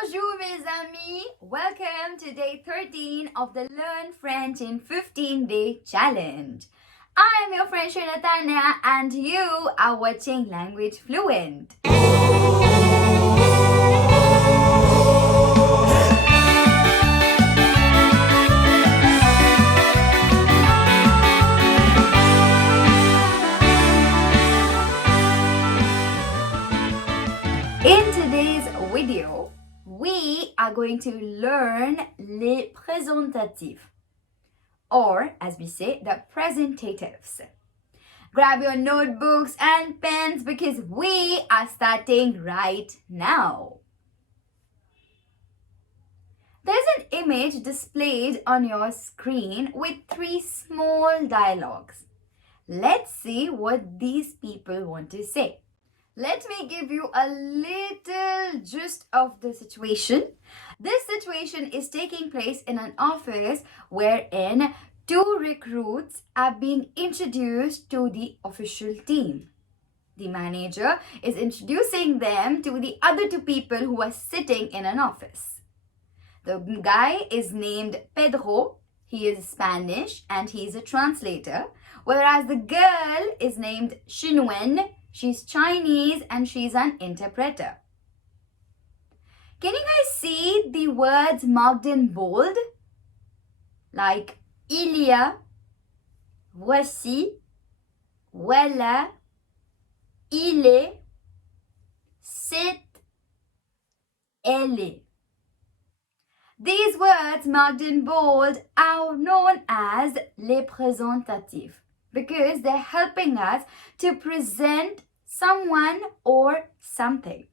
Bonjour mes amis, welcome to day 13 of the Learn French in 15-day challenge. I am your French trainer Tanya and you are watching Language Fluent. In today's video, we are going to learn les présentatifs, or as we say, the presentatives. Grab your notebooks and pens because we are starting right now. There's an image displayed on your screen with 3 small dialogues. Let's see what these people want to say. Let me give you a little gist of the situation. This situation is taking place in an office wherein 2 recruits are being introduced to the official team. The manager is introducing them to the other 2 people who are sitting in an office. The guy is named Pedro. He is Spanish and he is a translator, whereas the girl is named Xinwen. She's Chinese and she's an interpreter. Can you guys see the words marked in bold? Like il y a, voici, voilà, il est, c'est, elle est. These words marked in bold are known as les présentatifs because they're helping us to present someone or something.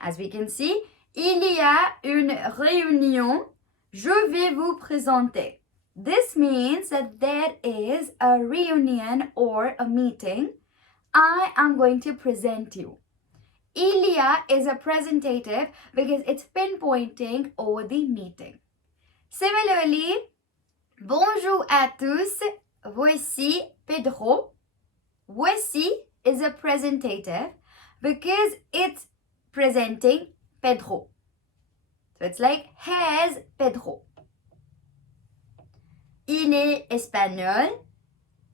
As we can see, il y a une réunion, je vais vous présenter. This means that there is a reunion or a meeting. I am going to present you. Il y a is a presentative because it's pinpointing over the meeting. Similarly, bonjour à tous, voici Pedro. Voici is a presentative because it's presenting Pedro. So it's like, here's Pedro. Il est espagnol.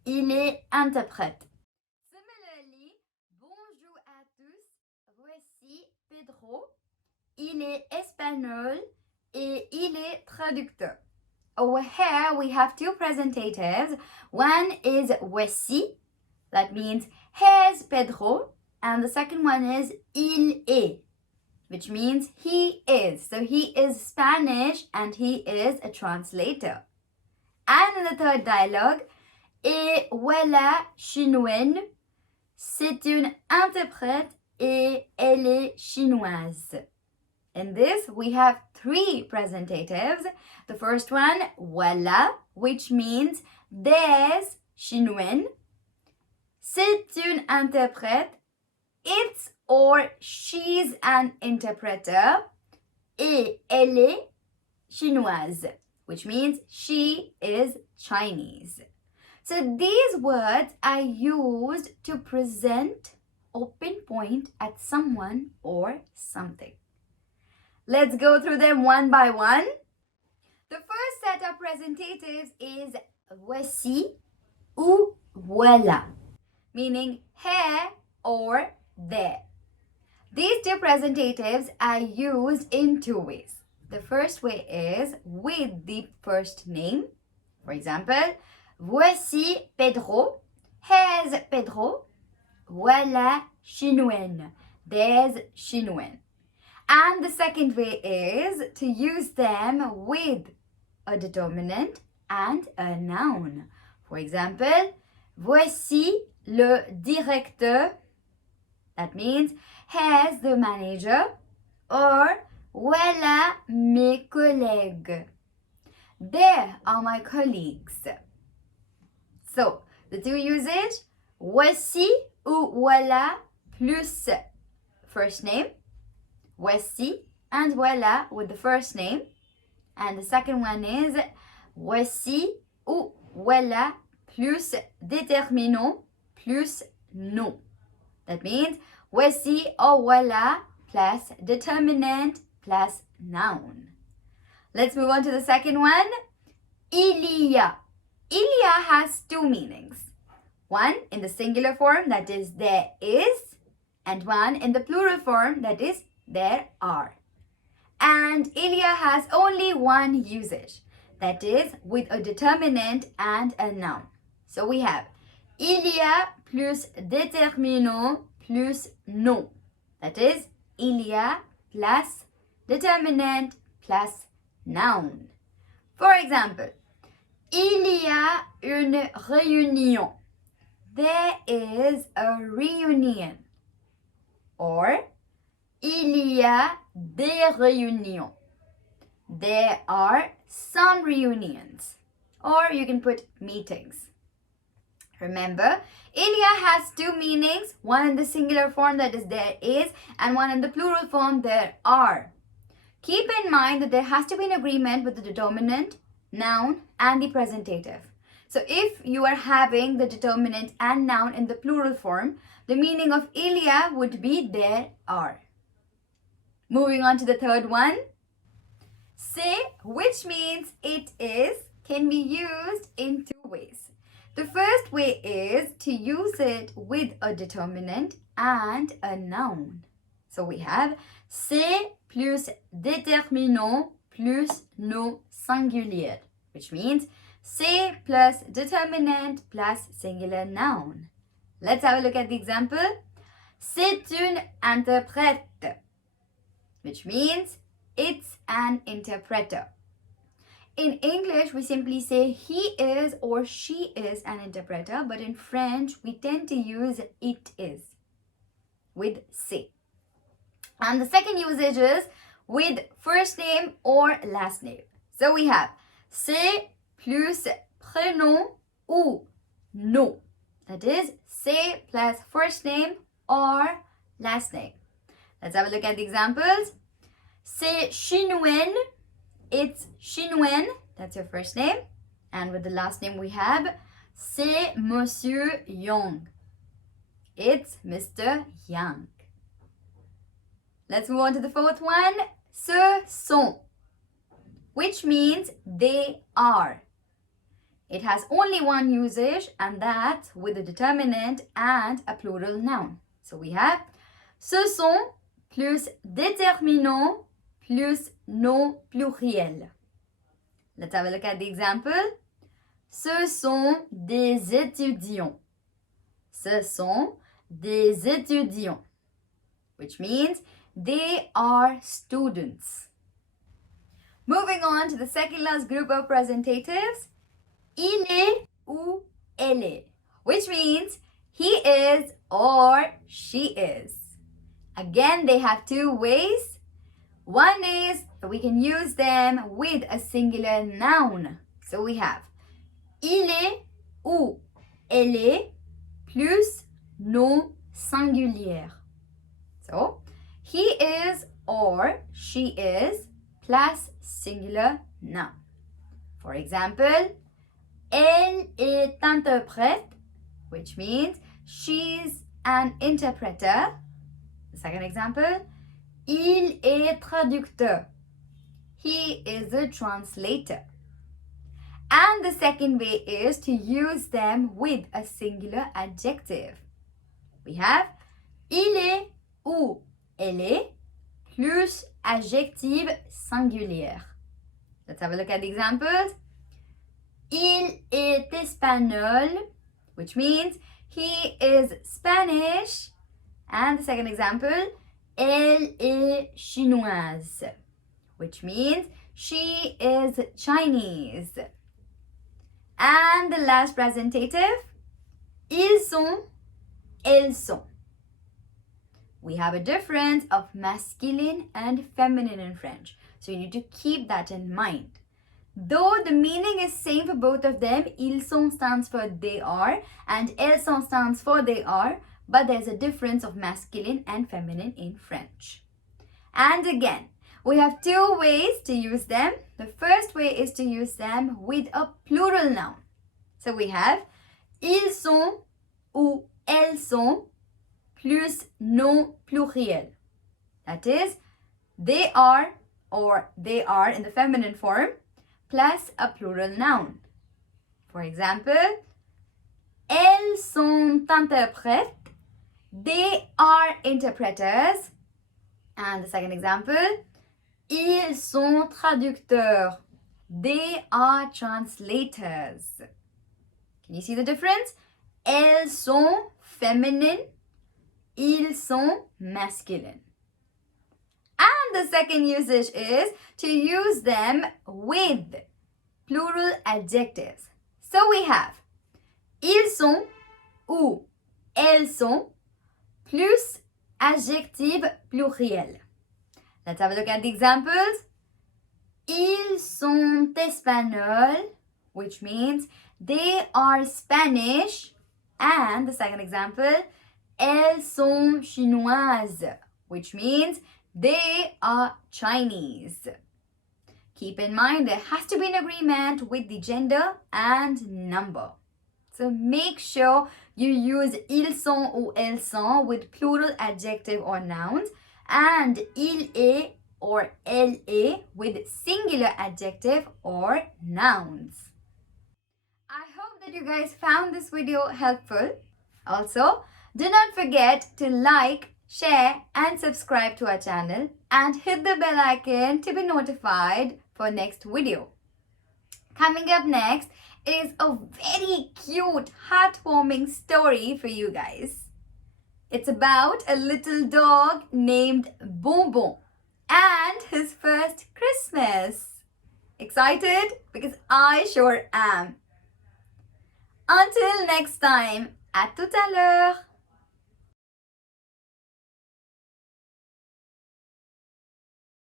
Il est interprète. Similarly, bonjour à tous. Voici Pedro. Il est espagnol et il est traducteur. Over here, we have 2 presentatives. One is voici. That means, here's Pedro. And the second one is il est, which means he is. So he is Spanish and he is a translator. And in the third dialogue, et voilà Xinwen. C'est une interprète et elle est chinoise. In this, we have 3 presentatives. The first one, voilà, which means there's Xinwen. C'est une interprète. It's or she's an interpreter. Et elle est chinoise, which means she is Chinese. So these words are used to present or pinpoint at someone or something. Let's go through them one by one. The first set of presentatives is voici ou voilà, meaning here or there. These 2 presentatives are used in 2 ways. The first way is with the first name. For example, voici Pedro. Here's Pedro. Voilà Xinwen. There's Xinwen. And the second way is to use them with a determinant and a noun. For example, voici le directeur. That means, here's the manager. Or, voilà mes collègues. There are my colleagues. So, the 2 usage, voici ou voilà plus first name. Voici and voilà with the first name. And the second one is voici ou voilà plus déterminant plus nom. That means voici or voilà plus determinant plus noun. Let's move on to the second one. Il y a. Il y a has two meanings. One in the singular form, that is there is, and one in the plural form, that is there are. And il y a has only one usage, that is with a determinant and a noun. So we have il y a plus déterminant plus nom. That is il y a plus determinant plus noun. For example, il y a une réunion. There is a reunion. Or, il y a des réunions. There are some reunions. Or you can put meetings. Remember, il y a has two meanings. One in the singular form, that is there is, and one in the plural form, there are. Keep in mind that there has to be an agreement with the determinant, noun, and the presentative. So if you are having the determinant and noun in the plural form, the meaning of il y a would be there are. Moving on to the third one. C'est, which means it is, can be used in two ways. The first way is to use it with a determinant and a noun. So we have c'est plus déterminant plus nom singulier, which means c'est plus determinant plus singular noun. Let's have a look at the example. C'est une interprète, which means it's an interpreter. In English, we simply say he is or she is an interpreter, but in French, we tend to use it is with c'est. And the second usage is with first name or last name. So we have c'est plus prénom ou nom. That is, c'est plus first name or last name. Let's have a look at the examples. C'est chinoine. It's chinoine. That's your first name. And with the last name we have c'est Monsieur Young. It's Mr. Young. Let's move on to the fourth one. Ce sont, which means they are. It has only one usage, and that's with a determinant and a plural noun. So we have ce sont plus déterminant plus nom pluriel. Let's have a look at the example. Ce sont des étudiants. Ce sont des étudiants, which means they are students. Moving on to the second last group of presentatives. Il est ou elle est, which means he is or she is. Again, they have two ways. One is we can use them with a singular noun. So we have il est ou elle est plus nom singulier. So he is or she is plus singular noun. For example, elle est interprète, which means she's an interpreter. The second example, il est traducteur. He is a translator. And the second way is to use them with a singular adjective. We have il est ou elle est plus adjective singulière. Let's have a look at the examples. Il est espagnol, which means he is Spanish. And the second example, elle est chinoise, which means she is Chinese. And the last presentative, ils sont, elles sont. We have a difference of masculine and feminine in French, so you need to keep that in mind. Though the meaning is same for both of them, ils sont stands for they are and elles sont stands for they are, but there's a difference of masculine and feminine in French. And again, we have two ways to use them. The first way is to use them with a plural noun. So we have ils sont ou elles sont plus nom pluriel. That is, they are or they are in the feminine form plus a plural noun. For example, elles sont interprètes. They are interpreters. And the second example, ils sont traducteurs. They are translators. Can you see the difference? Elles sont feminine. Ils sont masculine. And the second usage is to use them with plural adjectives. So we have ils sont ou elles sont plus adjectif pluriel. Let's have a look at the examples. Ils sont espagnols, which means they are Spanish. And the second example, elles sont chinoises, which means they are Chinese. Keep in mind there has to be an agreement with the gender and number. So make sure you use ils sont or elles sont with plural adjective or nouns and il est or elle est with singular adjective or nouns. I hope that you guys found this video helpful. Also, do not forget to like, share and subscribe to our channel and hit the bell icon to be notified for next video. Coming up next is a very cute, heartwarming story for you guys. It's about a little dog named Bonbon and his first Christmas. Excited? Because I sure am. Until next time, à tout à l'heure.